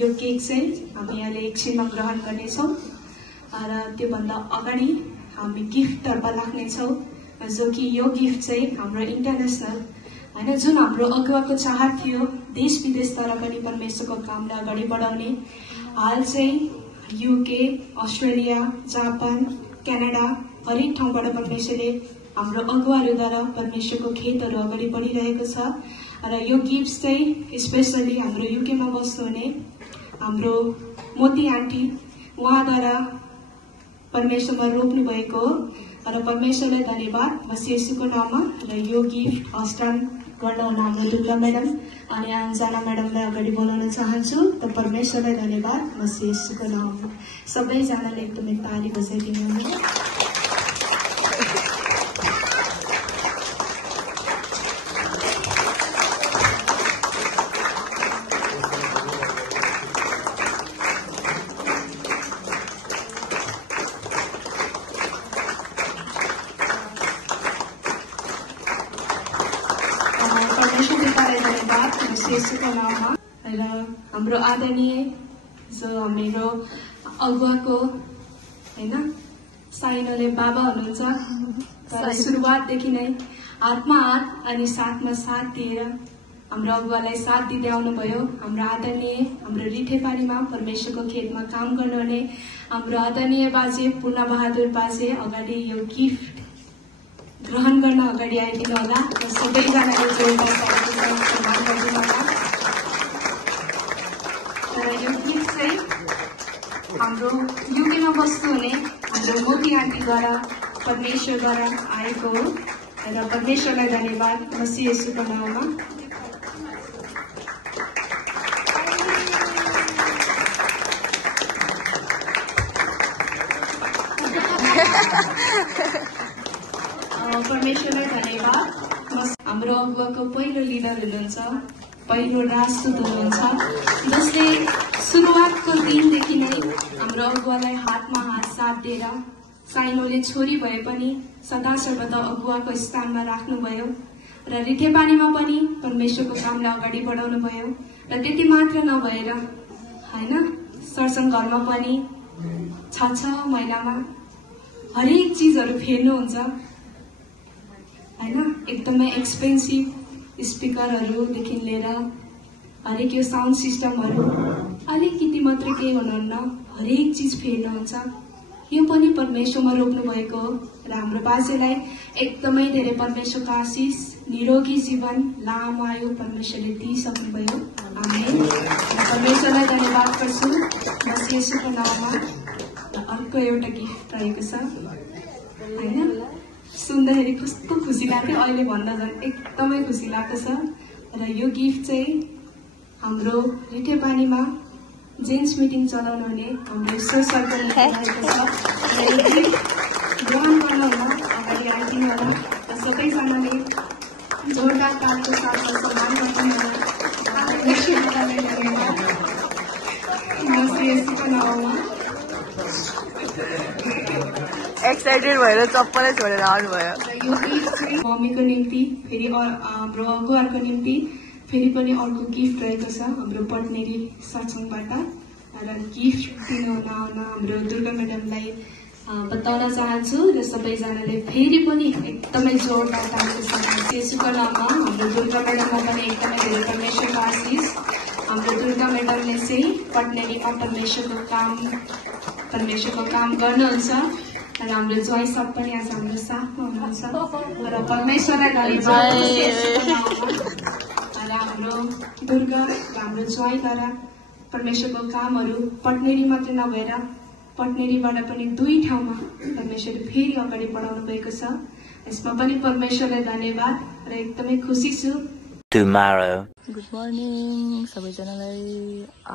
यो केक चाहिँ हामी अहिले एकछिनमा ग्रहण गर्नेछौँ र त्योभन्दा अगाडि हामी गिफ्टतर्फ लाग्नेछौँ जो कि यो गिफ्ट चाहिँ हाम्रो इन्टरनेसनल हैन जुन हाम्रो अगुवाको चाहत थियो देश विदेशतिर पनि परमेश्वरको कामलाई अगाडि बढाउने हाल चाहिँ युके अस्ट्रेलिया जापान क्यानाडा हरेक ठाउँबाट परमेश्वरले हाम्रो अगुवाहरूद्वारा परमेश्वरको खेतहरू अगाडि बढिरहेको छ र यो गिफ्ट चाहिँ स्पेसली हाम्रो युकेमा बस्नुहुने हाम्रो मोती आन्टी उहाँद्वारा परमेश्वरमा रोप्नु भएको हो र परमेश्वरलाई धन्यवाद बस येशूको नाममा र यो गिफ्ट हस्तान्तरण गर्न हुन हाम्रो दुर्गा म्याडम अनि अन्जना म्याडमलाई अगाडि बोलाउन चाहन्छु त परमेश्वरलाई धन्यवाद बस येशूको नाममा सबैजनाले एकदमै ताली बजाइदिनु र हाम्रो आदरणीय जो मेरो अगुवाको हैन साइनोले बाबा हुनुहुन्छ तर सुरुवातदेखि नै हातमा हात अनि साथमा साथ दिएर हाम्रो अगुवालाई साथ दिँदै आउनुभयो हाम्रो आदरणीय हाम्रो रिठेपारीमा परमेश्वरको खेतमा काम गर्नुहुने हाम्रो आदरणीय बाजे पूर्ण बहादुर बाजे अगाडि यो गिफ्ट ग्रहण गर्न अगाडि आइदिनु होला र सबैजनाले सम्मान गरिदिनु होला र यो गिफ्ट चाहिँ हाम्रो युकेमा बस्नुहुने हाम्रो मोती आन्टीद्वारा परमेश्वरद्वारा आएको हो र परमेश्वरलाई धन्यवाद मसी येशूको नाममा परमेश्वरलाई धन्यवाद हाम्रो अगुवाको पहिलो लिडर हुनुहुन्छ पहिलो राजदूत हुनुहुन्छ जसले सुरुवातको दिनदेखि नै हाम्रो अगुवालाई हातमा हात साथ दिएर साइनोले छोरी भए पनि सदा सर्वदा अगुवाको स्थानमा राख्नुभयो र रिठेपानीमा पनि परमेश्वरको कामलाई अगाडि बढाउनु भयो र त्यति मात्र नभएर हैन सरसङ घरमा पनि 6 महिनामा हरेक चिजहरू फेर्नुहुन्छ हैन एकदमै एक्सपेन्सिभ स्पिकरहरूदेखि लिएर हरेक यो साउन्ड सिस्टमहरू अलिकति मात्र केही हुनुहुन्न हरेक चिज फेर्नुहुन्छ यो पनि परमेश्वरमा रोप्नु भएको हो र हाम्रो बाजेलाई एकदमै धेरै परमेश्वरको आशिष निरोगी जीवन लामो आयु परमेश्वरले दिइसक्नुभयो आमेन परमेश्वरलाई धन्यवाद गर्छु बस येशूको नाममा अर्को एउटा गिफ्ट रहेको छ हैन सुन्दाखेरि कस्तो खुसी लाग्यो अहिले भन्दा झन् एकदमै खुसी लाग्छ र यो गिफ्ट चाहिँ हाम्रो रिठेपानीमा जेन्ट्स मिटिङ चलाउनु हुने हाम्रो ईश्वर सरको रहेको छ ग्रहण गर्न होला अगाडि आइदिनु होला र सबैजनाले जोरदार तालको साथमा सम्मान गर्नु होला एक्साइटेड भएर चप्पलै छोडेर आउनुभयो मम्मीको निम्ति फेरि हाम्रो अगुवाको निम्ति फेरि पनि अर्को गिफ्ट रहेको छ हाम्रो पटनेरी सत्सङबाट र गिफ्ट दिनु हुन हाम्रो दुर्गा म्याडमलाई बताउन चाहन्छु र सबैजनाले फेरि पनि एकदमै जोरदार तालको साथ येशूको नाममा हाम्रो दुर्गा म्याडममा पनि एकदमै धेरै परमेश्वरको आशिष हाम्रो दुर्गा म्याडमले चाहिँ पटनेरीमा परमेश्वरको काम गर्नुहुन्छ र हाम्रो जोय सब पनि आज हाम्रो साथमा हुनुहुन्छ र परमेश्वरलाई धन्यवाद र हाम्रो दुर्गा हाम्रो जोयद्वारा परमेश्वरको कामहरू पटनेरी मात्र नभएर पटनेरीबाट पनि 2 ठाउँमा परमेश्वरले फेरि अगाडि बढाउनु भएको छ यसमा पनि परमेश्वरलाई धन्यवाद र एकदमै खुसी छु गुड मर्निङ सबैजनालाई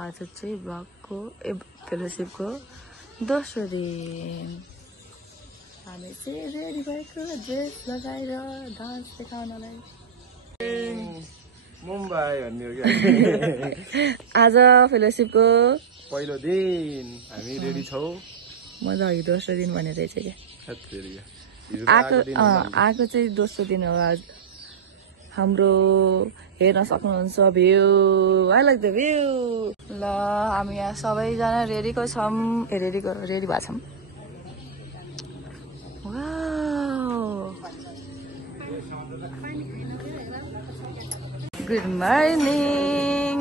आज चाहिँ ब्लगको फेलोसिपको दोस्रो दिन हामी चाहिँ रेडी भएको ड्रेस लगाएर डान्स देखाउनलाई मुम्बई भन्ने हो क्या आज फेलोसिपको पहिलो दिन हामी रेडी छौँ म त अघि दोस्रो दिन भनेर चाहिँ क्या आएको चाहिँ दोस्रो दिन हो आज हाम्रो हेर्न सक्नुहुन्छ view. I like the view. ल हामी यहाँ सबैजना रेडीको छौँ, रेडी भएको छौँ। Good morning.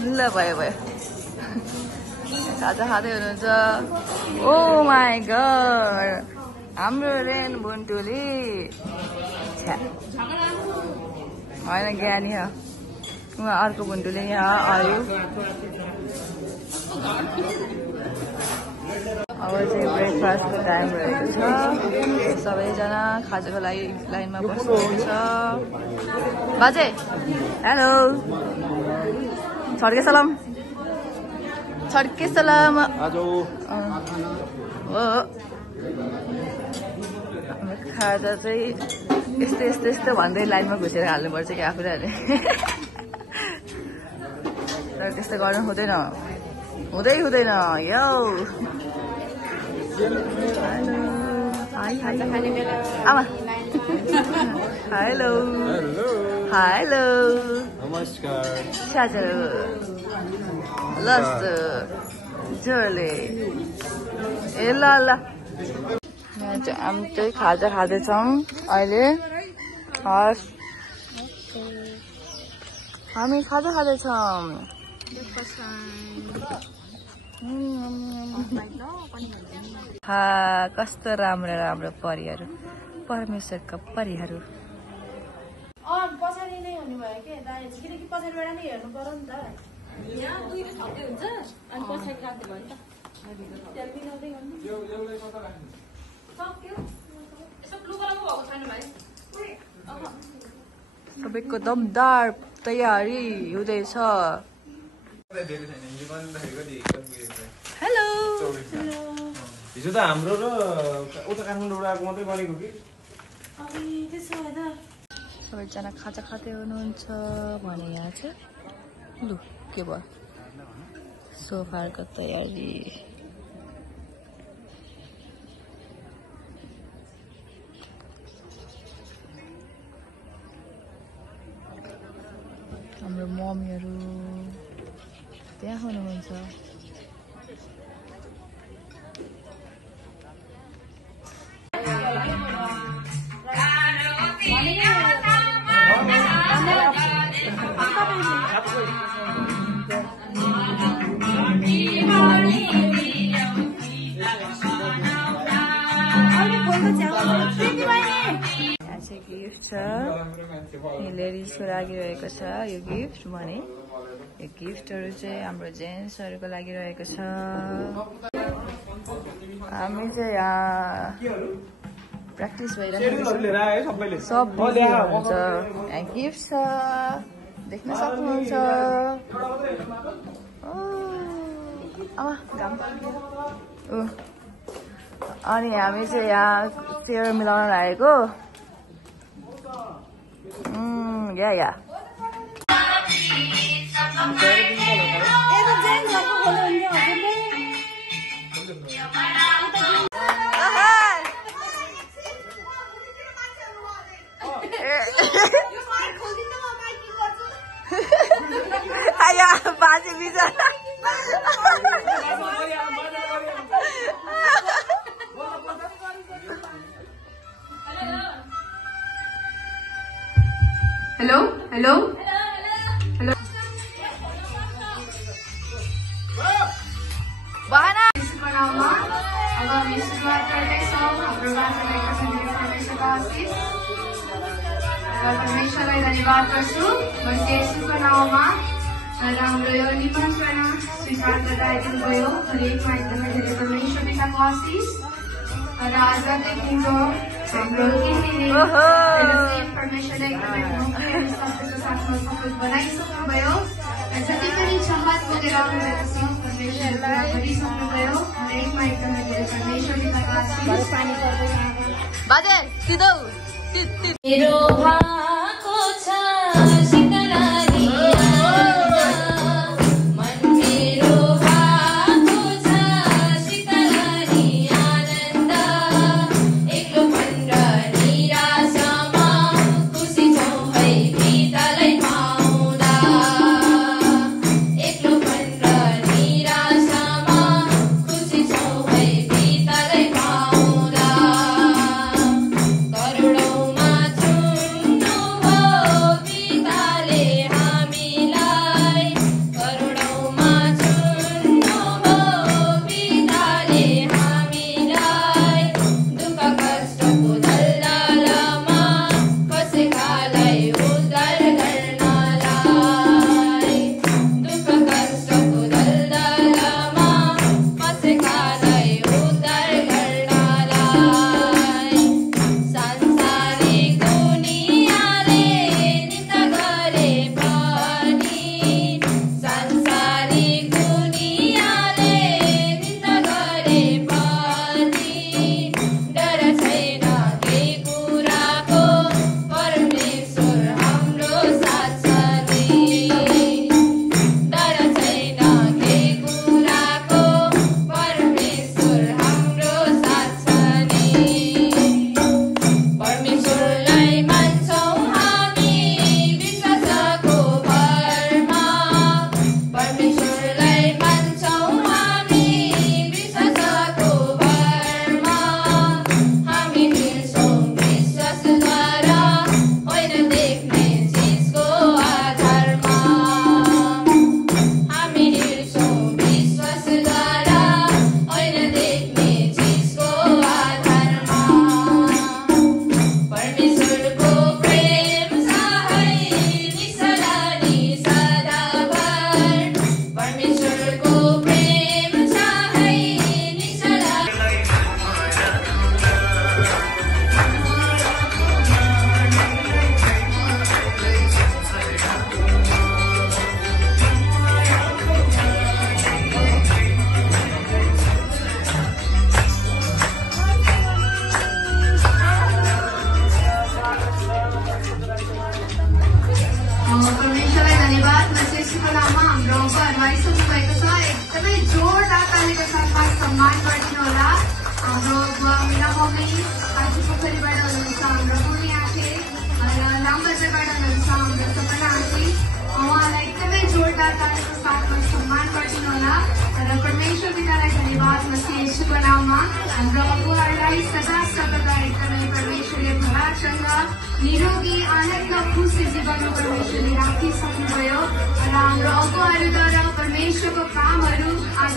ल भयो खाजा खाँदै हुनुहुन्छ। ओ माई गड, हाम्रो रेन बुन्टुली होइन ज्ञानी हो, उहाँ अर्को बुन्टुले यहाँ आयो। अब चाहिँ ब्रेकफास्टको टाइम रहेको छ, सबैजना खाजाको लागि लाइनमा बस्नुहुन्छ। बाजे हेलो, छड्के सलाम, छड्के सलाम। हो खाजा चाहिँ यस्तो भन्दै लाइनमा घुसेर हाल्नुपर्छ कि आफूले हाले। तर त्यस्तो गर्नु हुँदैन यो। आमा हेलो हेलो नमस्कार। साझा लस जोले ए ल हामी चाहिँ खाजा खाँदैछौँ अहिले। हामी खाजा खाँदैछौँ। कस्तो राम्रो राम्रो परिहरू, परमेश्वरका परिहरू। पछाडि नै हुने भयो कि किनकि पछाडिबाट नै हेर्नु पर्यो नि त। यहाँ दुईले छक्कै हुन्छ अनि पछाडि राख्दै भयो नि त। सबैको दमदार तयारी हुँदैछ। हेलो हिजो त हाम्रो र उता काठमाडौँबाट आएको मात्रै गरेको कि। सबैजना खाजा खाँदै हुनुहुन्छ भने यहाँ चाहिँ लु के भयो सोफाको तयारी। हाम्रो मम्मीहरू त्यहाँ हुनुहुन्छ। गिफ्ट छ लेडिजको लागि रहेको छ यो गिफ्ट भने यो गिफ्टहरू चाहिँ हाम्रो जेन्ट्सहरूको लागि रहेको छ। हामी चाहिँ यहाँ प्र्याक्टिस भइरहेको छ, सब हुन्छ। यहाँ गिफ्ट छ देख्न सक्नुहुन्छ। अनि हामी चाहिँ यहाँ चेयर मिलाउन लागेको। या बाजे बिचरा हेलो हेलो हेलो बहाना नाममा अब हामी सुरुवात गर्दैछौँ। हाम्रो बाजालाई परमेश्वरका आशिष र परमेश्वरलाई धन्यवाद गर्छु। म येशूको नाममा र हाम्रो यो निमन्त्रण स्वीकार गर्दा आइदिनुभयो हरेकमा एकदमै धेरै परमेश्वर पिताको आशिष र आजदेखिको हाम्रो परमेश्वरले एकदमै साथमा सफल बनाइसक्नुभयो र जति पनि चाहत बोकेर आउनुभएको छ परमेश्वरले पुरा गरिसक्नुभयो। हरेकमा एकदमै धेरै परमेश्वर पिताको आशिष। बाजे सिधौ मेरो भएको छ शीतलारी मन मेरो भएको छ शीतलारी हाम्रो अगुवाहरूलाई सदा सर्वदा एकदमै परमेश्वरले भलासँग निरोगी आनन्द खुसी जीवन परमेश्वरले राखिसक्नुभयो र हाम्रो अगुवाहरूद्वारा परमेश्वरको कामहरू आज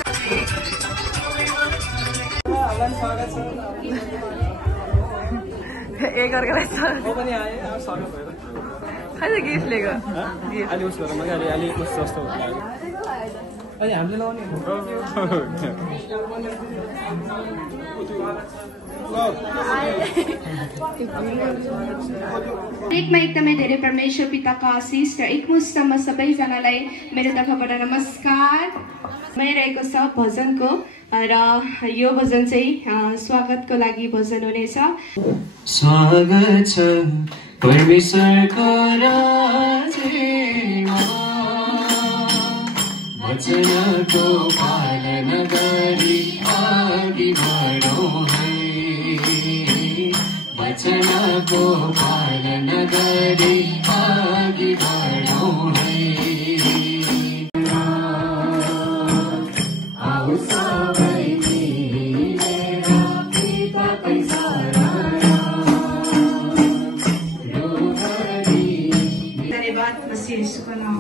एकअर्कालाई खै गिफ्ट लिएको अलि उस गरेर मैले अलि उस जस्तो अहिले हामीले लगाउने एकमा एकदमै धेरै परमेश्वर पिताको आशिष र एकमुष्टमा सबैजनालाई मेरो तर्फबाट नमस्कार भइरहेको छ भजनको र यो भजन चाहिँ स्वागतको लागि भजन हुनेछ। स्वागत छ परमेश्वरको राज्यमा वचनको पालना गरी अघि बढौँ है वचनको पालना गरी अघि बढौँ है आऊ सबै मिलेर पिताकै धन्यवाद मसीह यीशुको नाम।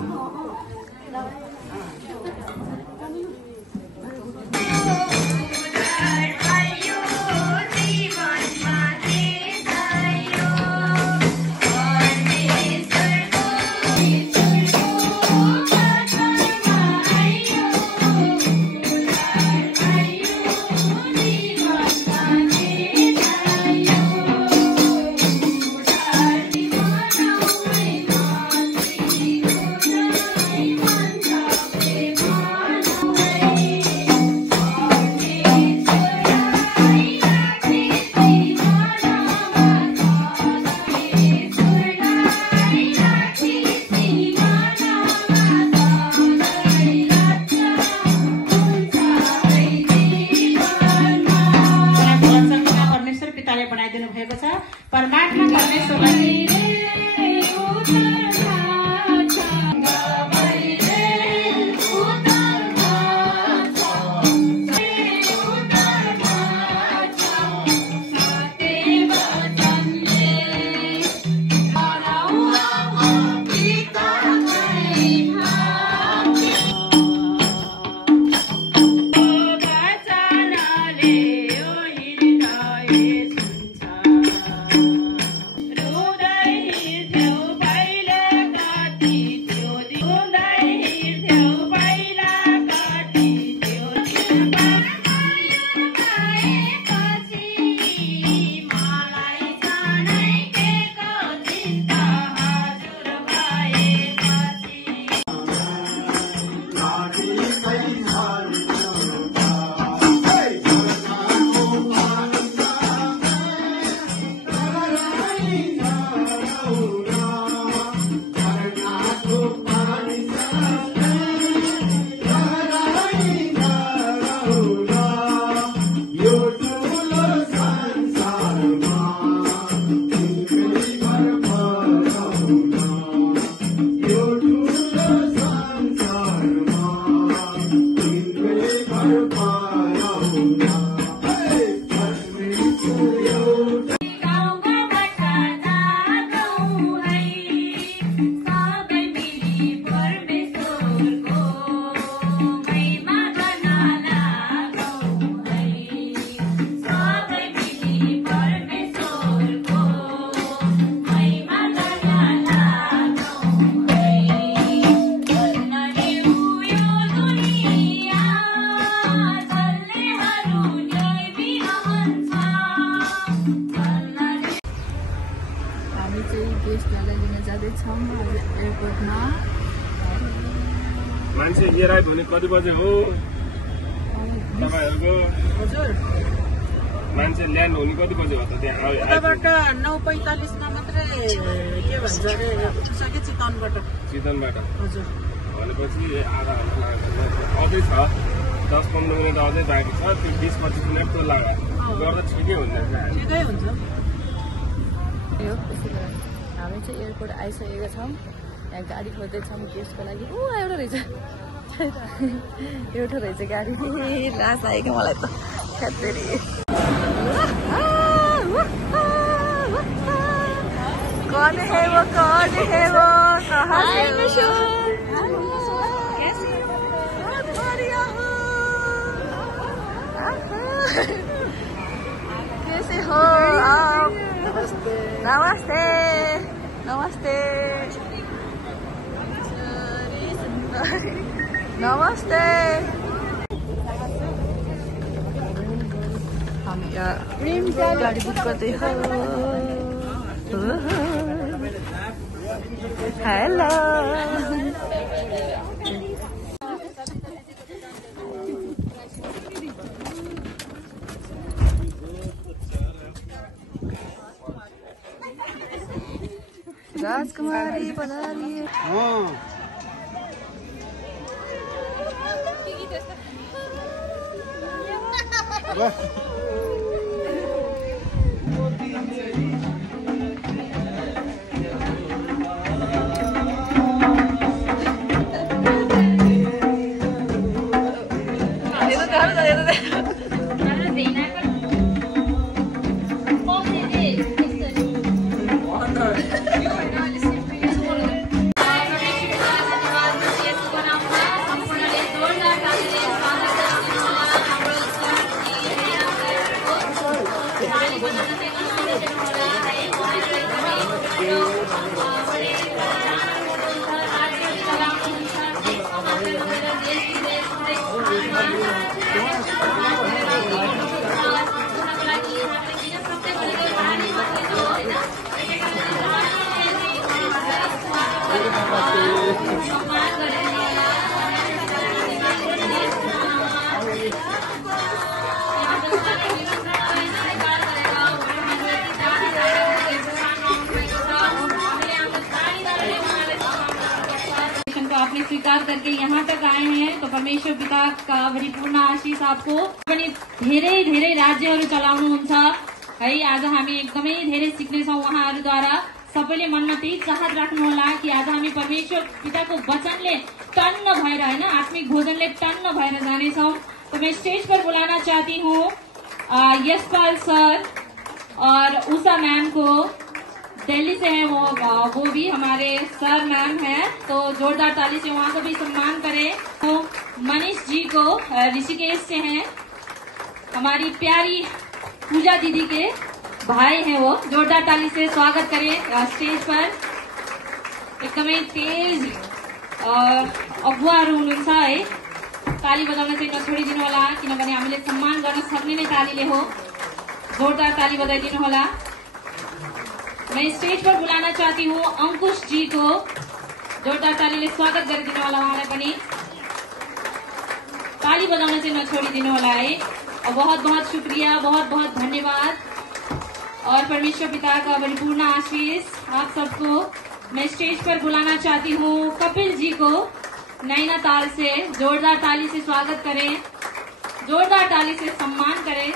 परमात्मा परमेश्वरलाई मान्छे एराइभ हुने कति बजे हो तपाईहरुको? हजुर मान्छे ल्यान्ड हुने कति बजे हो त? त्यहाँ उताबाट 9:45 मा मात्रै के भन्छ रे सके चितवनबाट। हजुर भनेपछि आधा घण्टा लाग्छ। अझै छ 10-15 मिनेट अझै बाँकी छ। त्यो 20-25 मिनेट त्यो लाग्यो गर्दा ठिकै हुन्छ। ठिकै हुन्छ। यो हामी चाहिँ एयरपोर्ट आइसकेका छौँ। यहाँ गाडी खोज्दैछौँ गेस्टको लागि। एउटा रहेछ गाडी। लास लाग्यो मलाई त। खतरी कौन है वो कहाँ से हो? कैसे हो? बहुत बढ़िया हो। कैसे हो आप? नमस्ते नमस्ते नमस्ते। हम यहाँ गाड़ी बुक करते हो। हेलो राजकुमारी बना रही है। आपने स्वीकार करके यहाँ तक आए हैं तो परमेश्वर पिता का भरिपूर्ण आशीष आपको पनि धेरै धेरै राज्यहरू चलाउनुहुन्छ है। आज हामी एकदमै धेरै सिक्नेछौँ उहाँहरूद्वारा। सबैले मनमा त्यही चाहत राख्नुहोला कि आज हामी परमेश्वर पिताको वचनले टन्न भएर हैन आत्मिक भोजनले टन्न भएर जानेछौँ। तो मैं स्टेज पर बुलाना चाहती हूँ यशपाल सर और उषा मैम को। दिल्ली से है वो भी हमारे सर मैम है, तो जोरदार ताली से वहाँ को भी सम्मान करें। तो मनीष जी को ऋषिकेश से हैं, हमारी प्यारी पूजा दीदी के भाई हैं वो, जोरदार ताली से स्वागत करें स्टेज पर। एकदमै तेज अगुवाहरू हुनुहुन्छ है, ताली बजाउन चाहिँ नछोडिदिनु होला किनभने हामीले सम्मान गर्न सक्ने नै तालीले हो। जोरदार ताली बजाइदिनु होला। मैं स्टेज पर बुलाना चाहती हूँ अंकुश जी को, जोरदार तालीले स्वागत गरिदिनु होला उहाँलाई पनि। ताली बजाउन चाहिँ नछोडिदिनु होला है। और बहुत बहुत शुक्रिया, बहुत बहुत धन्यवाद और परमेश्वर पिता का परिपूर्ण आशीष आप सबको। मैं स्टेज पर बुलाना चाहती हूँ कपिल जी को नैना ताल से, जोरदार ताली से स्वागत करें, जोरदार ताली से सम्मान करें।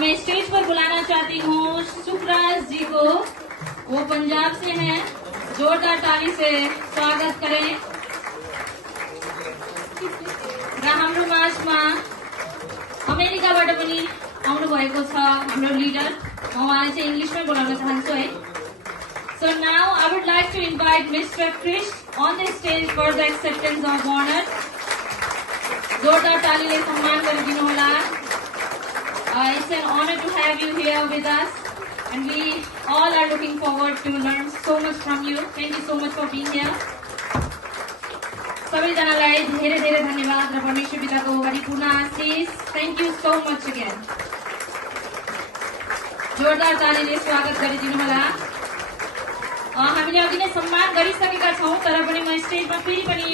मैं स्टेज पर बुलाना चाहती हूँ सुखराज जी को, वो पंजाब से हैं, जोरदार ताली से स्वागत करें। र हाम्रो माझमा अमेरिकाबाट पनि आउनु भएको छ हाम्रो लिडर, म उहाँलाई चाहिँ इङ्ग्लिसमै बोलाउन चाहन्छु है। So now I would like to invite Mr. Krish on the stage for the acceptance of honor. जोरदार तालीले सम्मान गरिदिनु होला। It's an honor to have you here with us, and we all are looking forward to learn so much from you. Thank you so much for being here. सबैजनालाई धेरै धेरै धन्यवाद र परमेश्वर पिताको परिपूर्ण आशीष। Thank you so much again. जोरदार तालीले स्वागत गरिदिनु होला। हामीले अघि नै सम्मान गरिसकेका छौँ, तर पनि म स्टेजमा फेरि पनि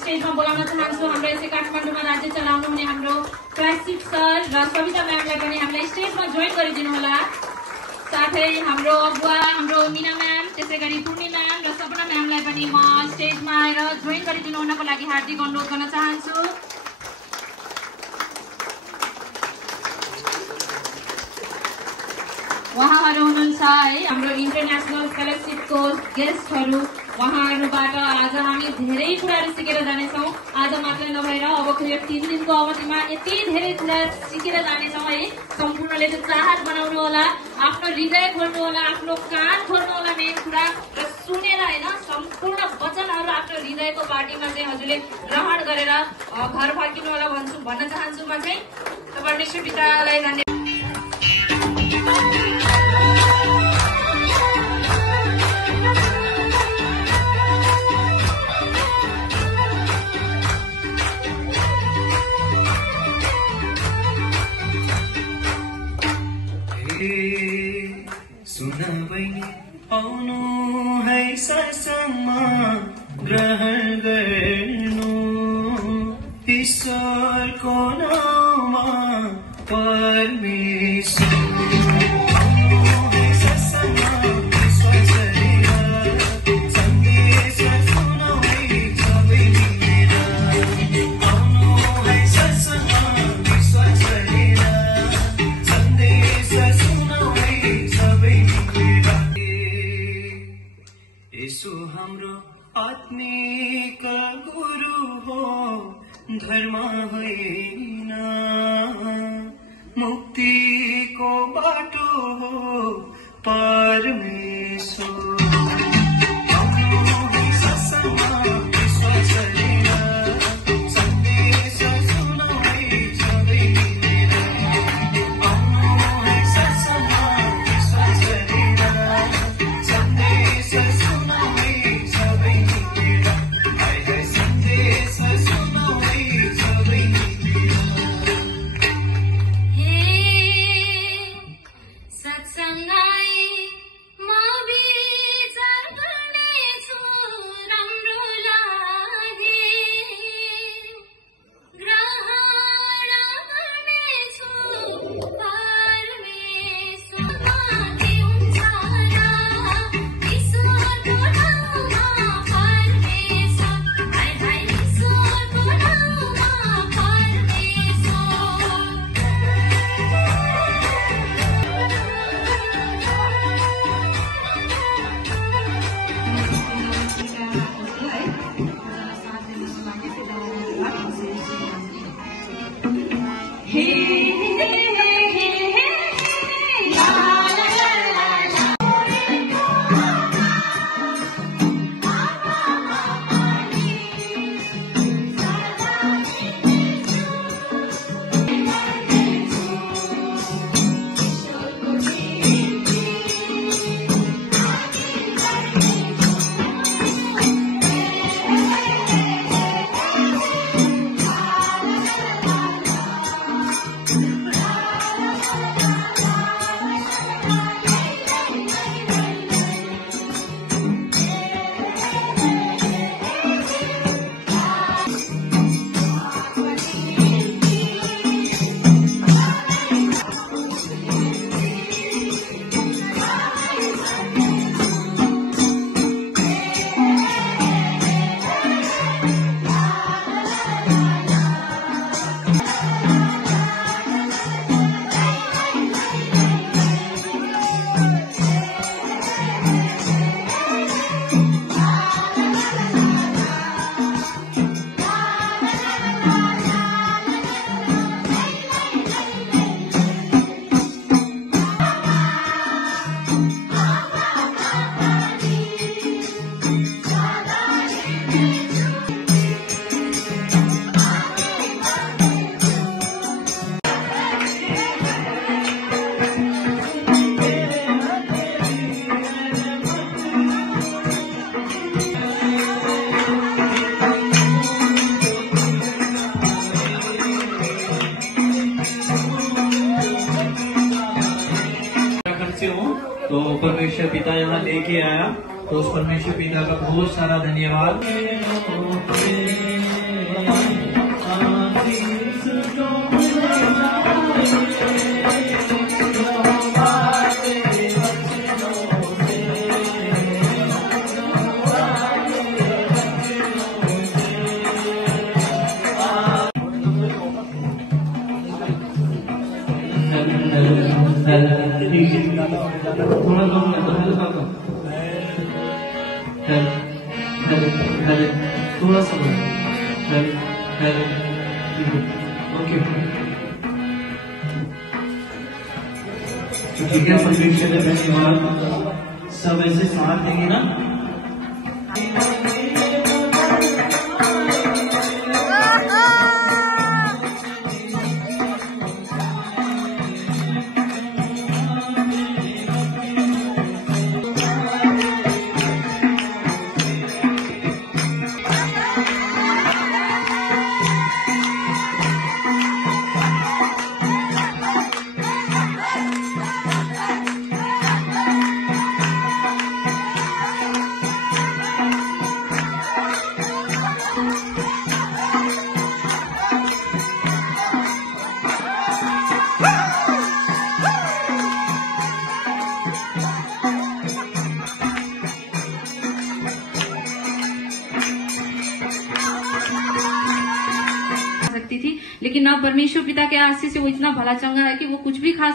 स्टेजमा बोलाउन चाहन्छु हाम्रो यसै काठमाडौँमा राज्य चलाउनु हुने हाम्रो क्लासिक सर र सविता म्यामलाई पनि हामीलाई स्टेजमा जोइन गरिदिनु होला। साथै हाम्रो अगुवा हाम्रो मिना म्याम, त्यसै गरी पूर्णिमा म्याम र सपना म्यामलाई पनि म स्टेजमा आएर जोइन गरिदिनु हुनको लागि हार्दिक अनुरोध गर्न चाहन्छु। उहाँहरू हुनुहुन्छ है हाम्रो इन्टरनेसनल फेलोसिपको गेस्टहरू। उहाँहरूबाट आज हामी धेरै कुराहरू सिकेर जानेछौँ। आज मात्र नभएर अब यो 3 दिनको अवधिमा यति धेरै कुरा सिकेर जानेछौँ है। सम्पूर्णले त्यो चाहत बनाउनु होला, आफ्नो हृदय खोल्नु होला, आफ्नो कान खोल्नु होला मेन कुरा र सुनेर हैन सम्पूर्ण वचनहरू आफ्नो हृदयको बाटीमा चाहिँ हजुरले ग्रहण गरेर घर फर्किनु होला भन्न चाहन्छु म चाहिँ। परमेश्वर पितालाई धन्यवाद। आउनु है ससम्मा ग्रहण गर्नु ईश्वरको नाममा परमेश्वर आत्मिक गुरु हो धर्म होइन मुक्तिको बाटो हो परमेश्वर तो परमेश्वर पिता यहाँ लेके आया, तो उस परमेश्वर पिता का बहुत सारा धन्यवाद। थोड़ा कम है, थोड़ा सा ओके तो ठीक है, परमेश्वर का धन्यवाद। सब ऐसे साथ देंगे ना। सकती थी, लेकिन अब परमेश्वर पिता के आशीष से वो इतना भला चंगा है कि वो कुछ भी खा